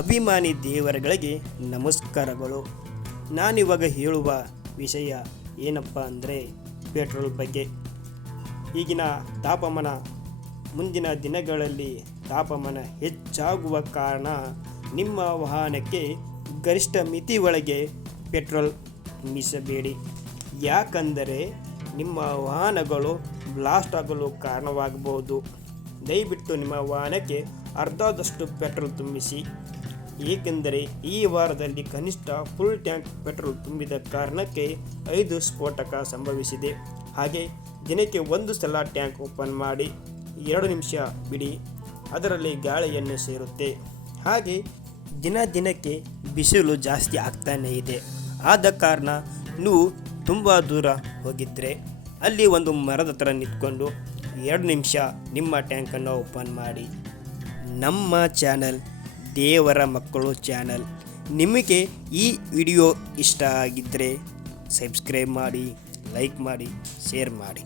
ಅಭಿಮಾನಿ ದೇವರುಗಳಿಗೆ ನಮಸ್ಕಾರಗಳು. ನಾನಿವಾಗ ಹೇಳುವ ವಿಷಯ ಏನಪ್ಪ ಅಂದರೆ ಪೆಟ್ರೋಲ್ ಬಗ್ಗೆ. ಈಗಿನ ತಾಪಮಾನ ಮುಂದಿನ ದಿನಗಳಲ್ಲಿ ತಾಪಮಾನ ಹೆಚ್ಚಾಗುವ ಕಾರಣ ನಿಮ್ಮ ವಾಹನಕ್ಕೆ ಗರಿಷ್ಠ ಮಿತಿ ಒಳಗೆ ಪೆಟ್ರೋಲ್ ತುಂಬಿಸಬೇಡಿ. ಯಾಕಂದರೆ ನಿಮ್ಮ ವಾಹನಗಳು ಬ್ಲಾಸ್ಟ್ ಆಗಲು ಕಾರಣವಾಗಬಹುದು. ದಯವಿಟ್ಟು ನಿಮ್ಮ ವಾಹನಕ್ಕೆ ಅರ್ಧದಷ್ಟು ಪೆಟ್ರೋಲ್ ತುಂಬಿಸಿ. ಏಕೆಂದರೆ ಈ ವಾರದಲ್ಲಿ ಕನಿಷ್ಠ ಫುಲ್ ಟ್ಯಾಂಕ್ ಪೆಟ್ರೋಲ್ ತುಂಬಿದ ಕಾರಣಕ್ಕೆ 5 ಸ್ಫೋಟಕ ಸಂಭವಿಸಿದೆ. ಹಾಗೆ ದಿನಕ್ಕೆ 1 ಸಲ ಟ್ಯಾಂಕ್ ಓಪನ್ ಮಾಡಿ 2 ನಿಮಿಷ ಬಿಡಿ, ಅದರಲ್ಲಿ ಗಾಳಿಯನ್ನು ಸೇರುತ್ತೆ. ಹಾಗೆ ದಿನಕ್ಕೆ ಬಿಸಿಲು ಜಾಸ್ತಿ ಆಗ್ತಾನೇ ಇದೆ. ಆದ ಕಾರಣ ನೀವು ತುಂಬ ದೂರ ಹೋಗಿದ್ದರೆ ಅಲ್ಲಿ ಒಂದು ಮರದ ಹತ್ರ ನಿಂತ್ಕೊಂಡು 2 ನಿಮಿಷ ನಿಮ್ಮ ಟ್ಯಾಂಕನ್ನು ಓಪನ್ ಮಾಡಿ. ನಮ್ಮ ಚಾನಲ್ ದೇವರ ಮಕ್ಕಳು ಚಾನಲ್. ನಿಮಗೆ ಈ ವಿಡಿಯೋ ಇಷ್ಟ ಆಗಿದ್ದರೆ ಸಬ್ಸ್ಕ್ರೈಬ್ ಮಾಡಿ, ಲೈಕ್ ಮಾಡಿ, ಶೇರ್ ಮಾಡಿ.